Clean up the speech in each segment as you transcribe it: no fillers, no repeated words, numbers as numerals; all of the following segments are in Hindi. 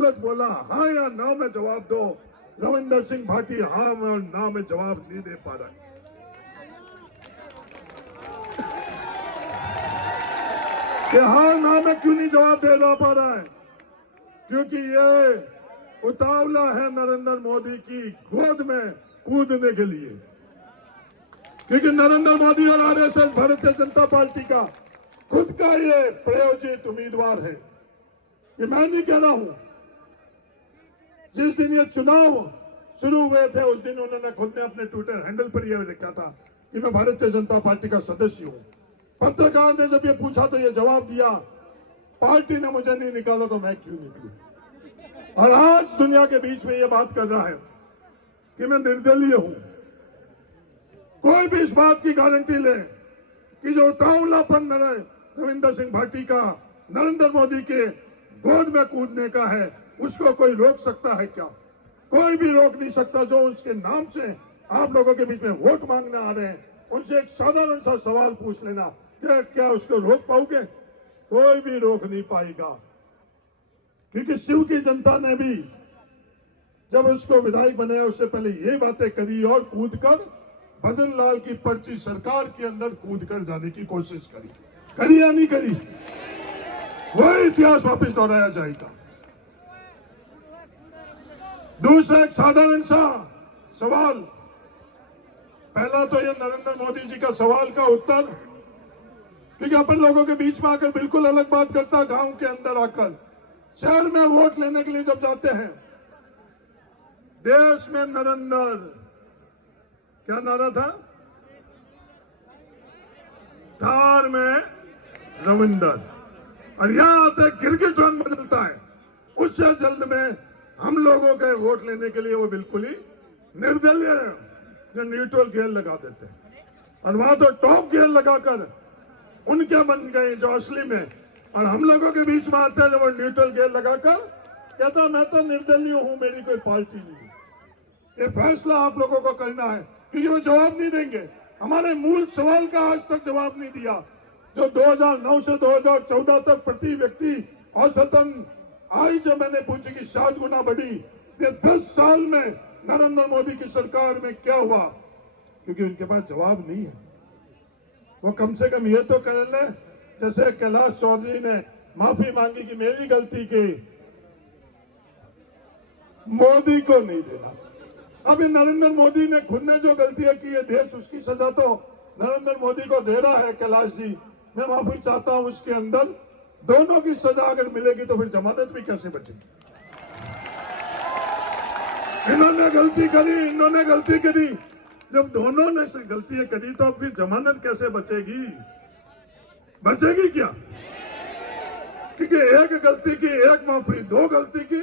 बोला हाँ या ना में जवाब दो। रविंदर सिंह भाटी हाँ और ना में जवाब नहीं दे पा रहा है। कि हाँ ना में क्यों नहीं जवाब दे पा रहा है? क्योंकि ये उतावला है नरेंद्र मोदी की गोद में कूदने के लिए। क्योंकि नरेंद्र मोदी और आरएसएस भारतीय जनता पार्टी का खुद का ये प्रायोजित उम्मीदवार है। ये मैं नहीं कह रहा हूं। जिस दिन ये चुनाव शुरू हुए थे उस दिन उन्होंने खुद ने अपने ट्विटर हैंडल पर यह लिखा था कि मैं भारतीय जनता पार्टी का सदस्य हूं। पत्रकार ने जब ये पूछा तो ये जवाब दिया, पार्टी ने मुझे नहीं निकाला तो मैं क्यों निकलूं। और आज दुनिया के बीच में ये बात कर रहा है कि मैं निर्दलीय हूं। कोई भी इस बात की गारंटी ले कि जो उतावलापन रविंदर सिंह भाटी का नरेंद्र मोदी के गोद में कूदने का है उसको कोई रोक सकता है क्या? कोई भी रोक नहीं सकता। जो उसके नाम से आप लोगों के बीच में वोट मांगने आ रहे हैं उनसे एक साधारण सा सवाल पूछ लेना, क्या उसको रोक पाओगे? कोई भी रोक नहीं पाएगा। क्योंकि शिव की जनता ने भी जब उसको विधायक बनाया उससे पहले ये बातें करी और कूदकर भजन लाल की पर्ची सरकार के अंदर कूदकर जाने की कोशिश करी या नहीं करी? वही इतिहास वापस दोहराया जाएगा। दूसरा एक साधारण सा सवाल, पहला तो ये नरेंद्र मोदी जी का सवाल का उत्तर, क्योंकि अपन लोगों के बीच में आकर बिल्कुल अलग बात करता, गांव के अंदर आकर शहर में वोट लेने के लिए जब जाते हैं, देश में नरेंद्र, क्या नारा था? धार में रविंदर। और यहां आते क्रिकेट रंग बदलता है। उससे जल्द में हम लोगों के वोट लेने के लिए वो बिल्कुल ही निर्दलीय है, जो न्यूट्रल गेयर लगा देते हैं। और वहां तो टॉप गेयर लगाकर उनके बन गए जो असली में, और हम लोगों के बीच में आते हैं जब वो न्यूट्रल गेयर लगाकर कहता मैं तो निर्दलीय हूं, मेरी कोई पार्टी नहीं है। ये फैसला आप लोगों को करना है, क्योंकि वो जवाब नहीं देंगे। हमारे मूल सवाल का आज तक जवाब नहीं दिया, जो 2009 से 2014 तक प्रति व्यक्ति औसतन आई जो मैंने पूछी कि 7 गुना बढ़ी, ये 10 साल में नरेंद्र मोदी की सरकार में क्या हुआ? क्योंकि उनके पास जवाब नहीं है। वो कम से कम ये तो कह ले, जैसे कैलाश चौधरी ने माफी मांगी कि मेरी गलती की, मोदी को नहीं देना। अभी नरेंद्र मोदी ने खुद ने जो गलतियां की है देश उसकी सजा तो नरेंद्र मोदी को दे रहा है। कैलाश जी मैं माफी चाहता हूं, उसके अंदर दोनों की सजा अगर मिलेगी तो फिर जमानत भी कैसे बचेगी? इन्होंने गलती करी, जब दोनों ने गलतियां करी तो फिर जमानत कैसे बचेगी? बचेगी क्या? क्योंकि एक गलती की एक माफी, 2 गलती की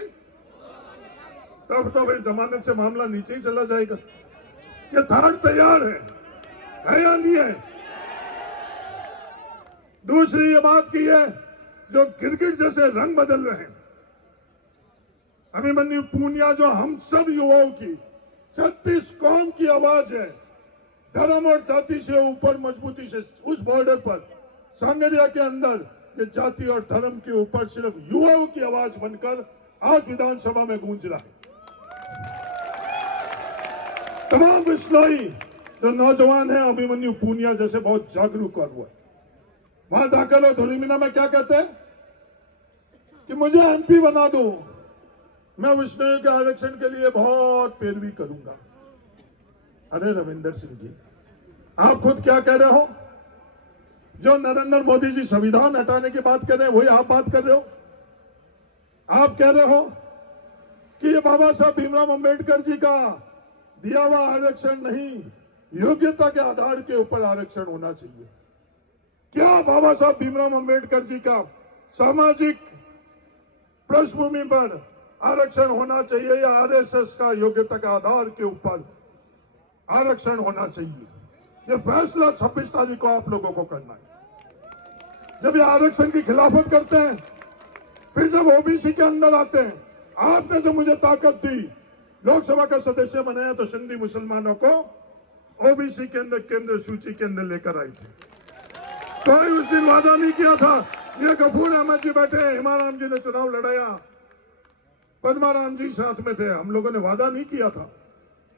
तब तो फिर जमानत से मामला नीचे ही चला जाएगा। ये धार तैयार है या नहीं है? दूसरी ये बात की है, जो क्रिकेट जैसे रंग बदल रहे हैं, अभिमन्यु पूनिया जो हम सब युवाओं की 36 कौम की आवाज है, धर्म और जाति से ऊपर मजबूती से उस बॉर्डर पर सांगरिया के अंदर ये जाति और धर्म के ऊपर सिर्फ युवाओं की आवाज बनकर आज विधानसभा में गूंज रहा है। तमाम बिश्नोई जो नौजवान है अभिमन्यु पूनिया जैसे बहुत जागरूक और हुआ, वहां जाकर धोरीमीना में क्या कहते हैं कि मुझे एमपी बना दो, मैं विश्नोई के आरक्षण के लिए बहुत पैरवी करूंगा। अरे रविंदर सिंह जी, आप खुद क्या कह रहे हो? जो नरेंद्र मोदी जी संविधान हटाने की बात कर रहे हैं वही आप बात कर रहे हो। आप कह रहे हो कि ये बाबा साहब भीमराव अंबेडकर जी का दिया हुआ आरक्षण नहीं, योग्यता के आधार के ऊपर आरक्षण होना चाहिए। क्या बाबा साहब भीमराव अंबेडकर जी का सामाजिक पृष्ठभूमि पर आरक्षण होना चाहिए या आरएसएस का योग्यता के आधार के ऊपर आरक्षण होना चाहिए? ये फैसला 26 तारीख को आप लोगों को करना है। जब ये आरक्षण की खिलाफत करते हैं, फिर जब ओबीसी के अंदर आते हैं, आपने जो मुझे ताकत दी, लोकसभा का सदस्य बनाया तो सिंधी मुसलमानों को ओबीसी के अंदर केंद्र सूची के अंदर लेकर आई थी। कोई उस दिन वादा नहीं किया था। ये गफूर अहमद जी बैठे, हिमाराम जी ने चुनाव लड़ाया, पद्माराम जी साथ में थे, हम लोगों ने वादा नहीं किया था,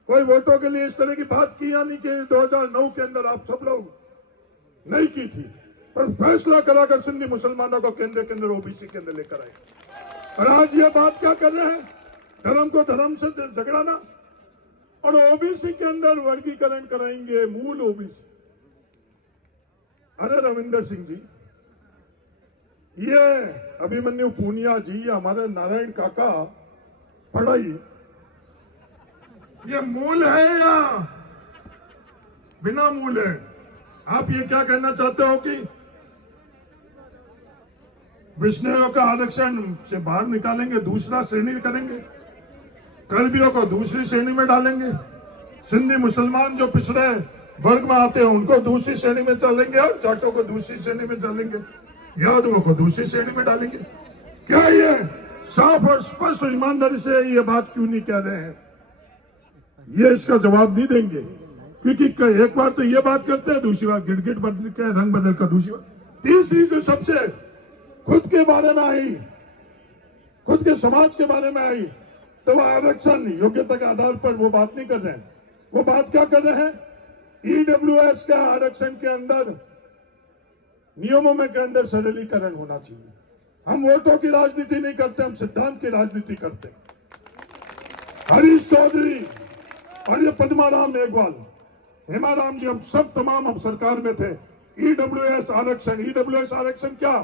कोई वोटों के लिए इस तरह की बात किया नहीं कि 2009 के अंदर आप सब लोग नहीं की थी, पर फैसला कराकर सिंधी मुसलमानों को केंद्र के अंदर ओबीसी के अंदर लेकर आए। और आज ये बात क्या कर रहे हैं, धर्म को धर्म से झगड़ाना और ओबीसी के अंदर वर्गीकरण कराएंगे, मूल ओबीसी। अरे रविंदर सिंह जी, ये अभिमन्यु पूनिया जी, हमारे नारायण काका पढ़ाई, ये मूल है या बिना मूल है? आप ये क्या कहना चाहते हो कि विष्णुओं का आरक्षण से बाहर निकालेंगे, दूसरा श्रेणी करेंगे, कर्मियों को दूसरी श्रेणी में डालेंगे, सिंधी मुसलमान जो पिछड़े वर्ग में आते हैं उनको दूसरी श्रेणी में डालेंगे और जाटों को दूसरी श्रेणी में डालेंगे, यादवों को दूसरी श्रेणी में डालेंगे? क्या ये साफ और स्पष्ट और ईमानदारी से ये बात क्यों नहीं कह रहे हैं? ये इसका जवाब नहीं देंगे, क्योंकि एक बार तो ये बात करते हैं, दूसरी बार गिड़गिड़ बदल के रंग बदल कर दूसरी बार, तीसरी जो सबसे खुद के बारे में आई, खुद के समाज के बारे में आई, तो वह आरक्षण योग्यता के आधार पर वो बात नहीं कर रहे हैं। वो बात क्या कर रहे हैं? ईडब्ल्यूएस का आरक्षण के अंदर नियमों में के अंदर सरलीकरण होना चाहिए। हम वोटों की राजनीति नहीं करते, हम सिद्धांत की राजनीति करते। हरीश चौधरी और ये पद्माराम मेघवाल, हेमाराम जी, हम सब तमाम हम सरकार में थे। ईडब्ल्यूएस आरक्षण क्या?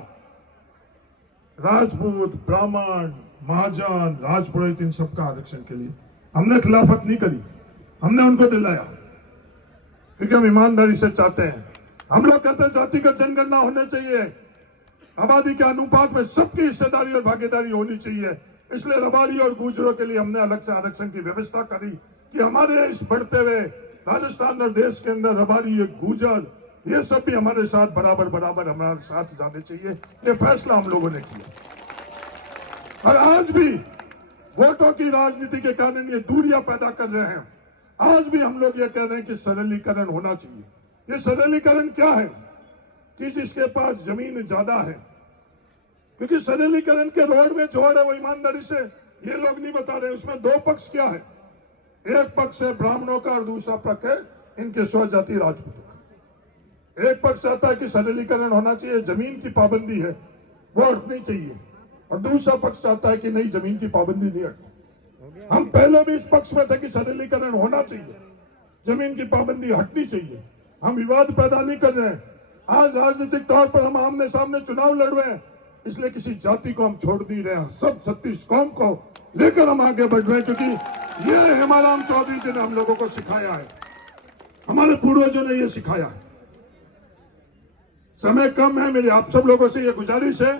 राजपूत, ब्राह्मण, महाजन, राजपुरोहित, इन सबका आरक्षण के लिए हमने खिलाफत नहीं करी, हमने उनको दिलाया, क्योंकि हम ईमानदारी से चाहते हैं। हम लोग कहते हैं जातिगत जनगणना होनी चाहिए, आबादी के अनुपात में सबकी हिस्सेदारी और भागीदारी होनी चाहिए। इसलिए रबारी और गुर्जरों के लिए हमने अलग से आरक्षण की व्यवस्था करी कि हमारे इस बढ़ते हुए राजस्थान और देश के अंदर रबारी, गुर्जर, ये सब भी हमारे साथ बराबर हमारे साथ जाने चाहिए। ये फैसला हम लोगों ने किया। और आज भी वोटों की राजनीति के कारण ये दूरियां पैदा कर रहे हैं। आज भी हम लोग ये कह रहे हैं कि सरलीकरण होना चाहिए। ये सरलीकरण क्या है? कि जिसके पास जमीन ज्यादा है, क्योंकि सरलीकरण के रोड में जोड़ है वो ईमानदारी से ये लोग नहीं बता रहे। उसमें दो पक्ष क्या है? एक पक्ष है ब्राह्मणों का और दूसरा पक्ष है इनके स्वजाति राजपूतों का। एक पक्ष चाहता है कि सरलीकरण होना चाहिए, जमीन की पाबंदी है वो हटनी चाहिए, और दूसरा पक्ष चाहता है कि नहीं, जमीन की पाबंदी नहीं हटनी। हम पहले भी इस पक्ष में थे कि सरलीकरण होना चाहिए, जमीन की पाबंदी हटनी चाहिए। हम विवाद पैदा नहीं कर रहे हैं। आज राजनीतिक तौर पर हम आमने सामने चुनाव लड़ रहे हैं, इसलिए किसी जाति को हम छोड़ नहीं रहे हैं। सब 36 कौम को लेकर हम आगे बढ़ रहे हैं, क्योंकि ये हेमाराम चौधरी जी ने हम लोगों को सिखाया है, हमारे पूर्वजों ने ये सिखाया है। समय कम है, मेरी आप सब लोगों से ये गुजारिश है